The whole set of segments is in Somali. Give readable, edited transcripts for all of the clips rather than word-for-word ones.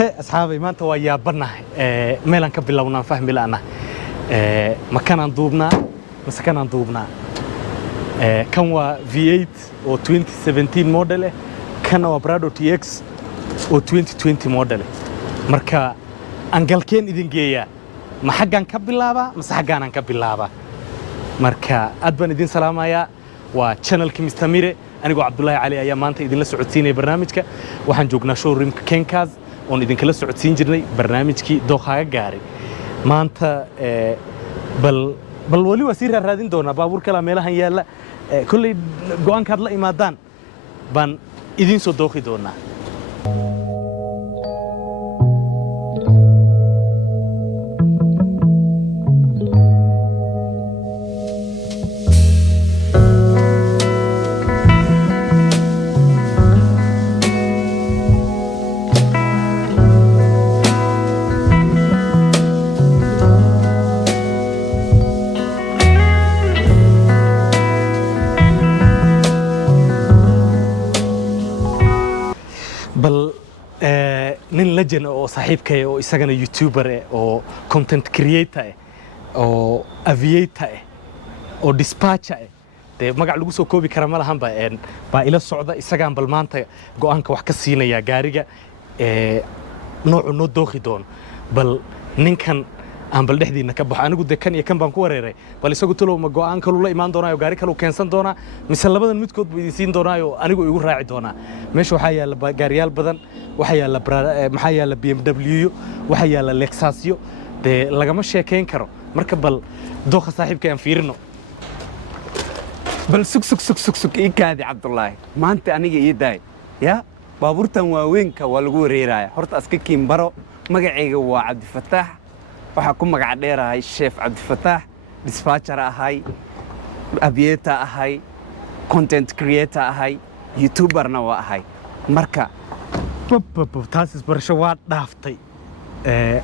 أصحابي ما أنت ويا بنا ميلان كبلونا فهم لنا مكان دوبنا بس كان دوبنا كان و V8 أو 2017 موديل كان و برادو TX أو 2020 موديل مركا أنجلكين إذن جيا ما حقان كبلابا مس حقان كبلابا مركا أدبن إذن سلام يا وchannel كمستمرة أنا عبد الله علي أيام أنت إذن لسعوديين برنامجك وحن جوجنا شو ريم كينكاز on idin kala socodsiin jirnay barnaamijkii dooqaaga gaaray maanta bal wali waa sii raadin doonaa baabuur kala meelahan yaala kulli go'aankaad la imaadaan baan idin soo dooqi doonaa nin legend oo saaxiibkay oo isagana youtuber oo content creator oo aviator oo dispatcher de magac lagu soo koobi kara ma lahan ba ila socda isagaan bal maanta go'aanka wax ka siinaya gaariga noocu noo dooqi doon bal ninkan aan bal dhexdiina ka baxo anigu de kan iyo kan baan ku wareeray bal isagu talo ma go'aan kale la imaan doonaa gaari kale keensan doonaa mise labadan midkood buu idin siin doonaa anigu igu raaci doonaa meesha waxa yaala gaariyaal badan waxa yaala maxaa yaala BMW waxa yaala Lexus de lagama sheekeyn karo marka bal dooqa saaxiibkay aan fiirino bal sug kaadi Cabdullaahi maanta aniga ii daay ya baabuurtan waaweynka waa lagu wareeraya horta aska kiimbaro magacayga waa Cabdifataax waxa ku magac dheerahay Chef Cabdifataax dispatcher ahay aviator ahay content creator ahay youtuberna waa ahay marka taas isbarasho waa dhaaftay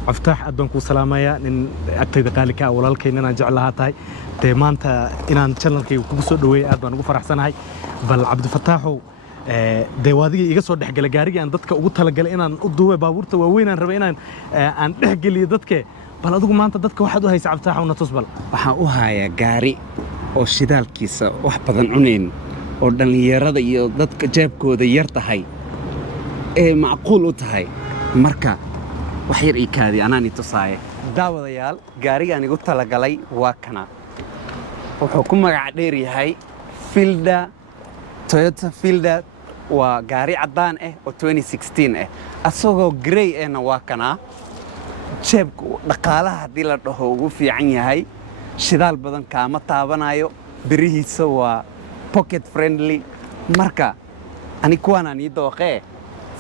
Cabdifataax aad baan ku salaamayaa nin agtayda qaali ka walaalkayna aan jeclahay tahay de maanta inaan channelkayga kugu soo dhaweeyay aad baan ugu faraxsanahay bal Cabdifataaxow de waadiga iga soo dhaxgal gaariga aan dadka ugu talagalay inaan u duubay baabuurta waaweyn aan rabay inaan aan dhaxgaliyo dadka bal adigu maanta dadka waxaad u haysaa Cabdifataaxow na tusbal waxaan u hayaa gaari oo shidaalkiisa wax badan cunayn oo dhalinyarada iyo dadka jeebkooda yar tahay macquul u tahay marka wax yar ii kaadi anaan itusaaya daawadayaal gaarigaan igu talagalay waa kana wuxuu ku magac dheer yahay Fielder Toyota Fielder waa gaari cadaan oo 2016 asagoo gray waa kana jeebku dhaqaalaha hadii la dhaho ugu fiican yahay shidaal badan kaama taabanayo birihiisa waa pocket friendly marka ani kuwanaan ii dooqee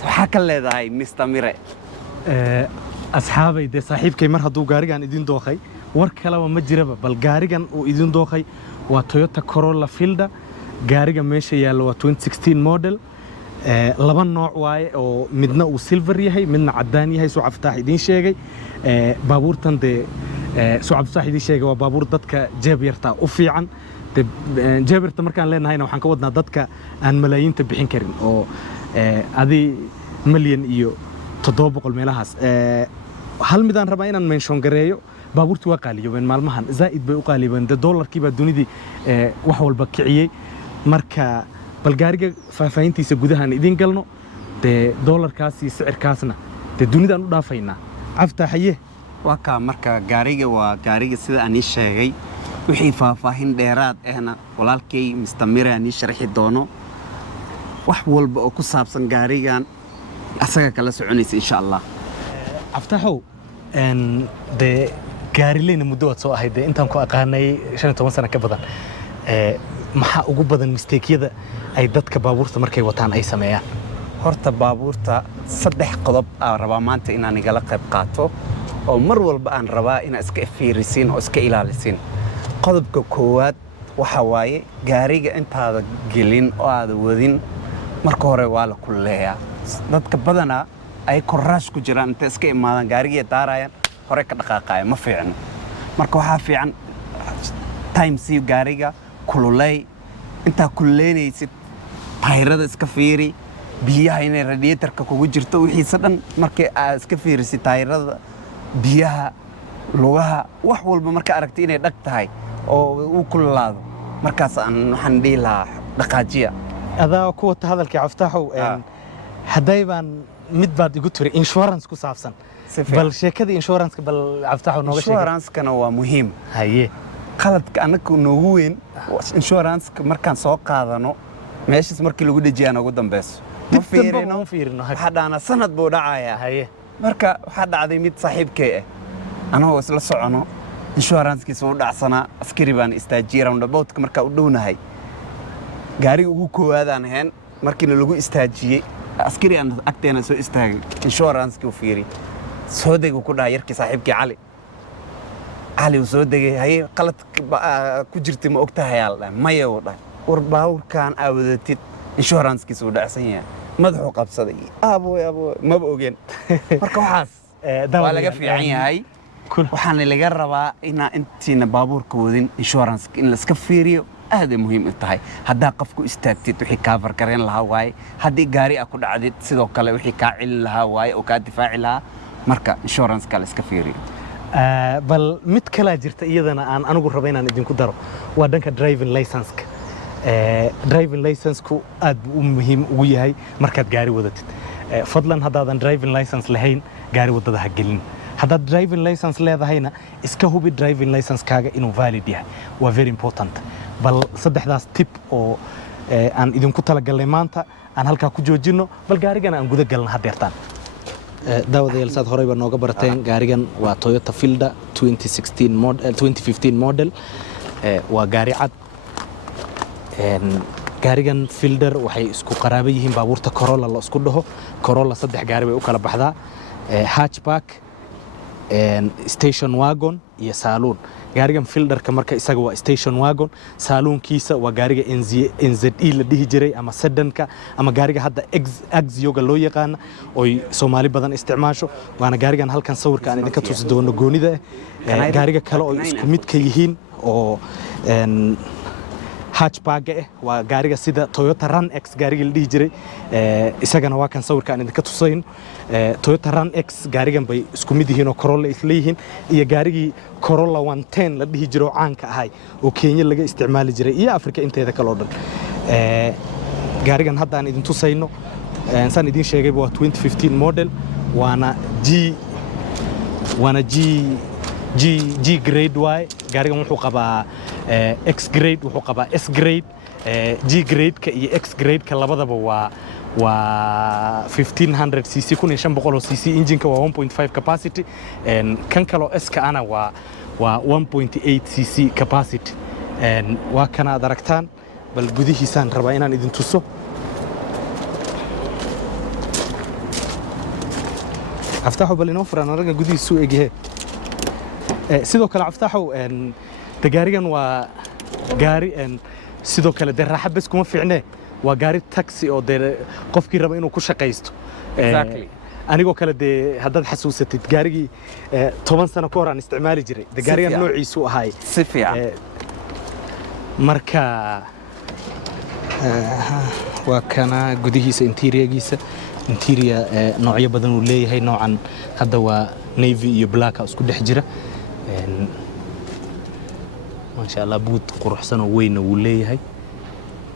waxa ka leedahay Mr. Mire asxaabay de saaxiibkay mar hadduu gaarigan idin dooqay war kalaba ma jiraba bal gaarigan uu idin dooqay waa Toyota Corolla Fielder gaariga meesha yaalo waa 2016 model laba nooc waaye oo midna uu silver yahay midna cadaan yahay soo Cabdifataax idin sheegay baabuurtan de soo Cabdifataax idin sheegay waa baabuur dadka jeeb yarta u fiican jeebirta markaan leenahayna waxaan ka wadnaa dadka aan malaayiinta bixin karin oo adii milyan iyo 700 meelahaas hal midaan rabaa inaan mention gareeyo baabuurtu waa qaaliyoobeen maalmahan zaid bay u qaaliyoobeen dollarkii baa dunidii wax walba kiciyay marka bal gaariga faafahintiisa gudahan idin galno de dollarkaas iyo sicirkaasna de dunidaan u dhaafaynaa Cabdifataax waa ka marka gaariga waa gaariga sida aan sheegay wixii faafahin dheeraad ahna walaalkay Mr. Mire aan sharxi doono wax walba oo ku saabsan gaarigan asaga kala soconaysa insha Allah Cabdifataaxow de gaari leena muddo waad soo ahayd intaan ku aqaanay 15 sano ka badan maxaa ugu badan mistake-yada ay dadka baabuurta markay wataan ay sameeyaan horta baabuurta saddex qodob aan rabaa maanta inaan igala qayb qaato oo mar walba aan rabaa in iska fiirisiin oo iska ilaalisin qodobka koowaad waxa waaye gaariga intaada gelin oo aad wadin marka hore waa la kulleeyaa dadka badana ay koraash ku jiraan inta iska imaadaan gaariga daarayaan hore ka dhaqaaqaya ma fiicno marka waxa fiican time si gaariga kululay inta kuleynaysid taayirada iska fiiri biyaha inay radiatorka kugu jirto wixiisa dhan markay aad iska fiirisid taayirada biyaha lugaha wax walba marka aragtay inay dhag tahay oo uu kululaado markaas aan waxaan dhihi lahaa dhaqaajiya adaa ku wata hadalkii Cabdifataxow hadday baan mid baad igu tiri insurance ku saabsan bal sheekada insurance bal Cabdifataxow nooga sheeg insurance-kana waa muhiim haye qaladka anagu noogu weyn insurance markaan soo qaadano meeshaas markii lagu dhajiyaan ugu dambeeso ma fiirino waxa dhaana sanad buu dhacayaa haye marka waxa dhacday mid saaxiibkay ah anagoo isla socono insurance-kiisa u dhacsanaa askari baan istaajiyay roundabout-ka marka u dhownahay gaariga ugu koowaadaan ahayn markiina lagu istaajiyey askari aan agteena soo istaagay insurance-kii u fiiri soo deg ku dhahay yarkii saaxiibkii cali uu soo degay haye qalad ku jirtay ma ogtahay aal dhahay maya uu dhahay war baawurkaan aawadatid insurance-kiisa u dhacsan yahay madaxuu qabsaday aaboy maba ogeen marka waxaas waa laga fiican yahay waxaana laga rabaa inaa intiina baabuurka wadin insurance in la iska fiiriyo aad ay muhiim u tahay haddaa qofku istaagtid wixii kaa farkareen lahaa waaye haddii gaari ku dhacdid sidoo kale wixii kaa celin lahaa waaye oo kaa difaaci lahaa marka insurance-ka la iska fiiriyo bal mid kala jirta iyadana aan anigu rabo inaan idinku daro waa dhanka driving license-ka driving license-ku aad buu muhiim ugu yahay markaad gaari wadatid fadlan haddaadan driving license lahayn gaari wadada ha gelin haddaad driving license leedahayna iska hubi driving license-kaaga inuu valid yahay waa very important bal saddexdaas tip oo aan idinku talagalnay maanta aan halkaa ku joojino bal gaarigana aan guda galna hadeertaan daawadayaal saad horeyba nooga barateen gaarigan waa Toyota Fielder 2015 model waa gaari cad gaarigan Fielder waxay isku qaraabo yihiin baabuurta Corolla la isku dhaho Corolla saddex gaari bay u kala baxdaa hatchback station wagon iyo saloon gaarigan Fielderka marka isaga waa station wagon saloonkiisa waa gaariga NZE la dhihi jiray ama sedanka ama gaariga hadda Axio-ga loo yaqaan oo Soomaali badan isticmaasho waana gaarigan halkan sawirka aan idinka tusi doono goonida gaariga kale oo isku mid ka yihiin oo hatchback waa gaariga sida Toyota Run X gaariga la dhihi jiray isagana waa kan sawirka aan idinka tusayn Toyota Run X gaarigan bay isku mid yihiin oo Corolla isleeyihiin iyo gaarigii Corolla 110 la dhihi jiray oo caanka ahay oo Kenya laga isticmaali jiray iyo Afrika inteeda kale oo dhan gaarigan hadda aan idin tusayno san idin sheegay waa 2015 model waana G grade Y gaarigan wuxuu qabaa X grade wuxuu qabaa S grade G grade ka iyo X grade ka labadaba waa 1500 cc 1500 cc engine-ka waa 1.5 capacity kan kale oo S ka ana waa 1.8 cc capacity waa kana aad aragtaan bal gudihiisaan rabaa inaan idin tuso Cabdifataxow bal inoo furan anaga gudihiisu eegyahay sidoo kale Cabdifataxow gaarigan waa gaari sidoo kale de raaxa bas kuma fiicnee waa gaari taxi oo de qofkii raba inuu ku shaqaysto anigoo kale de haddaad xasuusatid gaarigii 10 sano ka hor aan isticmaali jiray de gaarigan noociisu ahaay si fiican marka waa kana gudihiisa interiorgiisa interior noocyo badan uu leeyahay noocan hadda waa navy iyo black isku dhex jira ما شاء الله بوت قروح سنة وين وليه هاي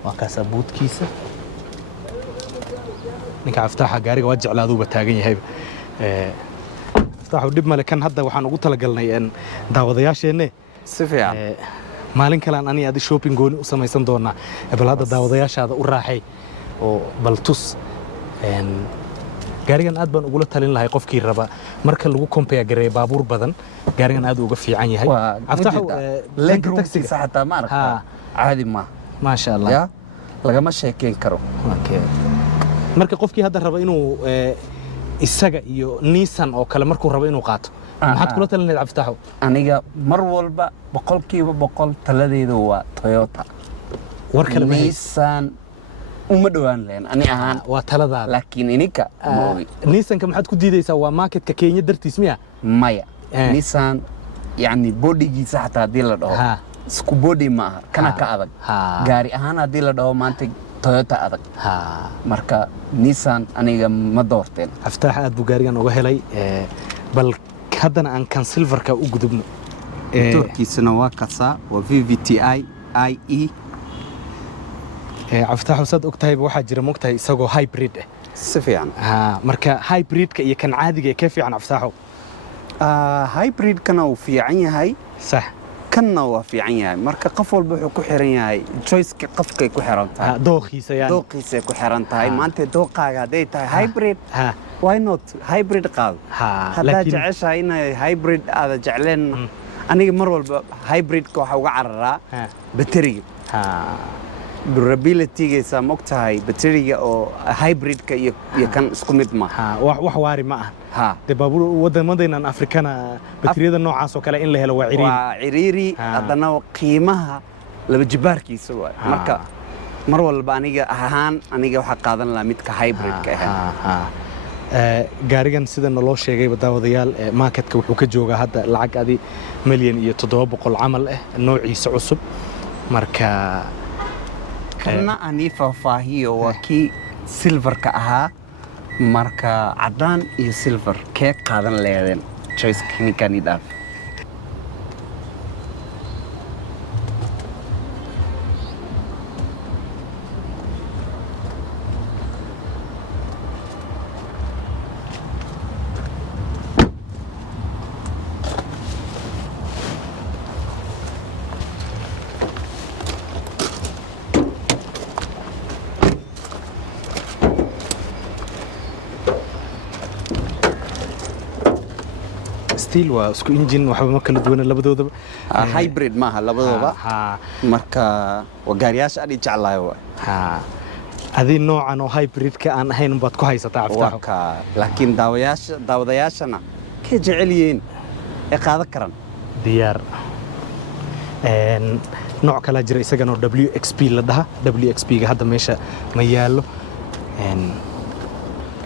وكاسة بوت كيسة نك عفتاحة قاري وجع على ذوبة تاجيني هاي عفتاحة ودب ملكان هذا وحنا قلت لك قلنا إن داودياش إنه سفيع مالين كلام أني هذا شوبينج قوني وسما يصندونا قبل هذا داودياش هذا وراحي وبلتوس إن gaarigan aad baan ugu la talin lahay qofkii raba marka lagu compare gareey baabuur badan gaarigan aad uga fiican yahay Cabdifataxow legroomkiisa xataa ma aragtaa caadi ma sha Allah ya lagama sheekeyn karo marka qofkii hadda raba inuu isaga iyo Nissan oo kale markuu raba inuu qaato maxaad kula talin lahayd Cabdifataxow aniga mar walba 100% taladeedu waa Toyota war kale Nissan uma dhawaan leen ani ahaan waa taladaada laakiin ininka ma ogi Nissan-ka maxaad ku diidaysaa waa marketka Kenya dartiis miya maya Nissan yani bodigiisa xataa hadii la dhaho isku body ma aha kana ka adag gaari ahaan hadii la dhaho maanta toyota adag ha marka nissan aniga ma doorteen aftaax aad buu gaarigan uga helay bal haddana aan kan silverka u gudubno motorkiisana waa kasaa waa VVTi IE aftaax saad ogtahayba waxaa jira mogtahay isagoo hybrid ah si fiican ha marka hybridka iyo kan caadiga ee ka fiican aftaaxo hybridkana uu fiican yahay sax kanna waa fiican yahay marka qof walba wuxuu ku xiran yahay choice-ka qofkay ku xiran tahay dooqiisa yani dooqiisa ku xiran tahay maanta dooqaaga haday tahay hybrid why not hybrid qaad haddaa jeceshahay inay hybrid aada jecleen aniga mar walba hybridka waxa uga cararaa bateriga durability-giisa mogtahay bateriga oo hybridka iyo kan isku mid ma wax waari ma aha de baabuur waddamadeenan afrikana bateriyada noocaas oo kale in la helo waa ciriiri haddana qiimaha laba jibaarkiisa waay marka mar walba aniga waxaa qaadan lahaa midka hybridka gaarigan sida naloo sheegayba daawadayaal marketka wuxuu ka joogaa hadda lacag adi $1,700,000 camal ah noociisa cusub marka kana ani faahfaahiyo waa kii silverka ahaa marka cadaan iyo silver kee qaadan leedeen choice ninkani dhaaf still waa isku engine waxba ma kala duwana labadoodaba hybrid maaha labadooba marka waa gaariyaasha adhi jeclahay adii noocan oo hybridka aan ahayn baad ku haysataa aftaaxo laakiin daawadayaashana ka jecel yihiin ee qaadan karan diyaar nooc kala jira isagana oo WXP la dhaha WXP-ga hadda meesha ma yaalo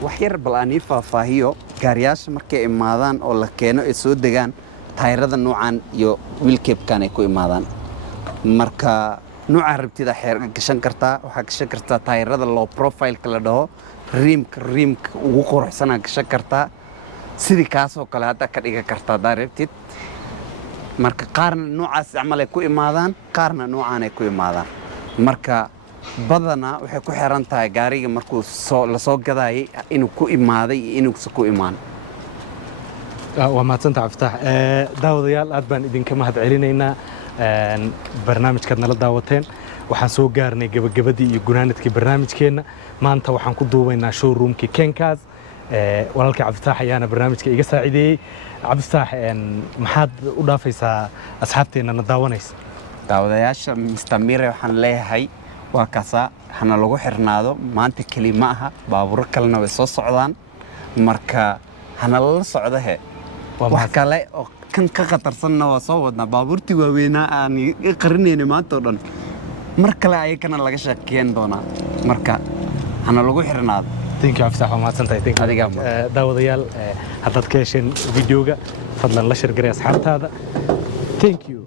wax yar bal aan ii faahfaahiyo gaariyaasha markay imaadaan oo la keeno ay soo degaan taayirada noocan iyo wheelcape-kan ay ku imaadaan marka nooca rabtida xeer gashan kartaa waxaa gashan kartaa taayirada low profile-ka la dhaho riimka ugu quruxsanaa gashan kartaa sidii kaasoo kale hadda ka dhigan kartaa haddaa rabtid marka qaarna noocaas camal ay ku imaadaan qaarna noocaan ay ku imaadaan marka badana waxay ku xiran tahay gaariga markuu la soo gadaayay inuu ku imaaday iyo inuusan ku imaan waa mahadsantaha aftaax daawadayaal aad baan idinka mahad celinaynaa barnaamijkaad nala daawateen waxaan soo gaarnay gabagabadii iyo gunaanadkii barnaamijkeenna maanta waxaan ku duubaynaa showroomkii kenkaas walaalkii cabdifaax ayaana barnaamijka iga saacideeyey cabdifaax maxaad u dhaafaysaa asxaabteennana daawanaysa daawadayaasha Mr. Mire waxaan leeyahay waa kaasa hana lagu xirnaado maanta keli ma aha baabuur kalena way soo socdaan marka hana la socdahe wax kale oo kan ka qatarsanna waa soo wadnaa baabuurtii waaweynaa aan qarinaynay maanta oo dhan mar kale ayakana laga sheekeyn doonaa marka hana lagu xirnaado thank you Absax ma santahay adiga daawadayaal haddaad ka hesheen videoga fadlan la share garay asxaabtaada thank you